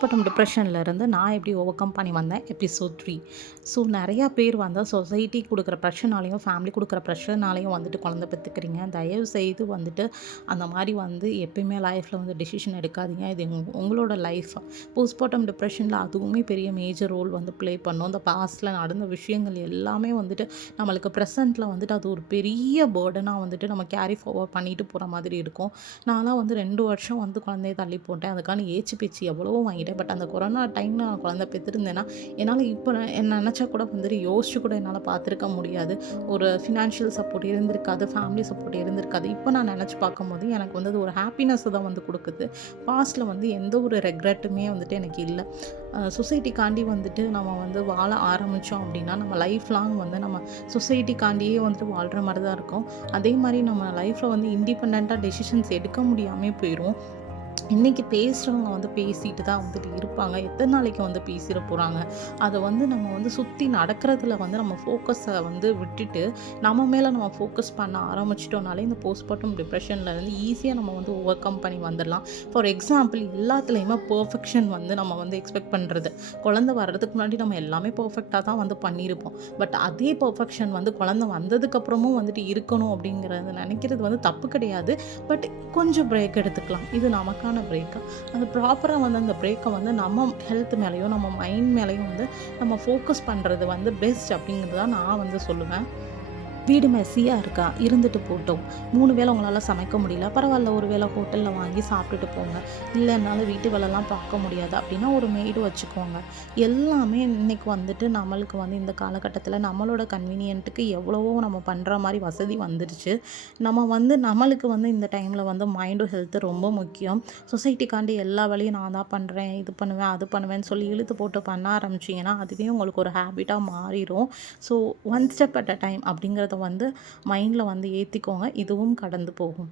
Postmortem டிப்ரெஷன்லேருந்து நான் எப்படி over come பண்ணி வந்தேன் எபிசோட் 3. ஸோ நிறையா பேர் வந்து சொசைட்டி கொடுக்குற ப்ரெஷர்னாலையும் ஃபேமிலி கொடுக்குற ப்ரெஷர்னாலையும் வந்துட்டு குழந்தை பெற்றுக்கிறீங்க. தயவு செய்து வந்துட்டு அந்த மாதிரி வந்து எப்பயுமே லைஃப்பில் வந்து டெசிஷன் எடுக்காதீங்க. இது உங்களோட லைஃப். போஸ்ட்மார்ட்டம் டிப்ரெஷனில் அதுவுமே பெரிய மேஜர் ரோல் வந்து ப்ளே பண்ணும். இந்த பாஸ்ட்டில் நடந்த விஷயங்கள் எல்லாமே வந்துட்டு நம்மளுக்கு ப்ரெசண்ட்டில் வந்துட்டு அது ஒரு பெரிய பேர்டனாக வந்துட்டு நம்ம கேரி ஃபார்வர்ட் பண்ணிட்டு போகிற மாதிரி இருக்கும். நான்லாம் வந்து 2 வருஷம் வந்து குழந்தைய தள்ளி போட்டேன். அதுக்கான ஏச்சு பேச்சு எவ்வளவோ வாங்கிட்டேன். பட் அந்த கொரோனா டைமில் நான் குழந்தை பெற்றிருந்தேன்னா என்னால் இப்போ என்ன நினச்சா கூட வந்துட்டு யோசிச்சு கூட என்னால் பார்த்துருக்க முடியாது. ஒரு ஃபினான்ஷியல் சப்போர்ட் இருந்திருக்காது, ஃபேமிலி சப்போர்ட் இருந்திருக்காது. இப்போ நான் நினச்சி பார்க்கும்போது எனக்கு வந்து அது ஒரு ஹாப்பினஸ்ஸை தான் வந்து கொடுக்குது. பாஸ்ட்டில் வந்து எந்த ஒரு ரெக்ரெட்டுமே வந்துட்டு எனக்கு இல்லை. சொசைட்டிக்காண்டி வந்துட்டு நம்ம வந்து வாழ ஆரம்பித்தோம் அப்படின்னா நம்ம லைஃப் லாங் வந்து நம்ம சொசைட்டிக்காண்டியே வந்துட்டு வாழ்கிற மாதிரி தான் இருக்கும். அதே மாதிரி நம்ம லைஃப்பில் வந்து இண்டிபெண்ட்டாக டெசிஷன்ஸ் எடுக்க முடியாமல் போயிடும். இன்றைக்கி பேசுகிறவங்க வந்து பேசிட்டு தான் வந்துட்டு இருப்பாங்க. எத்தனை நாளைக்கு வந்து பேசிட போகிறாங்க. அதை வந்து நம்ம வந்து சுற்றி நடக்கிறதுல வந்து நம்ம ஃபோக்கஸை வந்து விட்டுட்டு நம்ம மேலே நம்ம ஃபோக்கஸ் பண்ண ஆரம்பிச்சிட்டோம்னாலே இந்த போஸ்ட்மார்ட்டம் டிப்ரெஷன்லேருந்து ஈஸியாக நம்ம வந்து ஓவர் கம் பண்ணி வந்துடலாம். ஃபார் எக்ஸாம்பிள், எல்லாத்துலேயுமே பர்ஃபெக்ஷன் வந்து நம்ம வந்து எக்ஸ்பெக்ட் பண்ணுறது. குழந்தை வர்றதுக்கு முன்னாடி நம்ம எல்லாமே பர்ஃபெக்டாக தான் வந்து பண்ணியிருப்போம். பட் அதே பர்ஃபெக்ஷன் வந்து குழந்தை வந்ததுக்கப்புறமும் வந்துட்டு இருக்கணும் அப்படிங்கிறது நினைக்கிறது வந்து தப்பு கிடையாது. பட் கொஞ்சம் பிரேக் எடுத்துக்கலாம். இது நமக்கான பிரேக்கு. அந்த ப்ராப்பராக வந்து அந்த பிரேக்கை வந்து நம்ம ஹெல்த் மேலேயும் நம்ம மைண்ட் மேலேயும் வந்து நம்ம ஃபோக்கஸ் பண்ணுறது வந்து பெஸ்ட் அப்படிங்கிறது தான் நான் வந்து சொல்லுவேன். வீடு மெஸ்ஸியாக இருக்கா, இருந்துட்டு போட்டோம். 3 வேளை உங்களால் சமைக்க முடியல, பரவாயில்ல, ஒரு வேளை ஹோட்டலில் வாங்கி சாப்பிட்டுட்டு போங்க. இல்லை என்னால் வீட்டு வேலைலாம் பார்க்க முடியாது அப்படின்னா ஒரு மெய்டு வச்சுக்கோங்க. எல்லாமே இன்றைக்கி வந்துட்டு நம்மளுக்கு வந்து இந்த காலகட்டத்தில் நம்மளோட கன்வீனியன்ட்டுக்கு எவ்வளவோ நம்ம பண்ணுற மாதிரி வசதி வந்துடுச்சு. நம்ம வந்து நம்மளுக்கு வந்து இந்த டைமில் வந்து மைண்டும் ஹெல்த்து ரொம்ப முக்கியம். சொசைட்டிக்காண்டி எல்லா வேலையும் நான் தான் பண்ணுறேன், இது பண்ணுவேன், அது பண்ணுவேன்னு சொல்லி இழுத்து போட்டு பண்ண ஆரம்பிச்சிங்கன்னா அதுவே உங்களுக்கு ஒரு ஹேபிட்டாக மாறிடும். So one step at a time அப்படிங்கிறத வந்து மைண்டில் வந்து ஏற்றிக்கோங்க. இதுவும் கடந்து போகும்.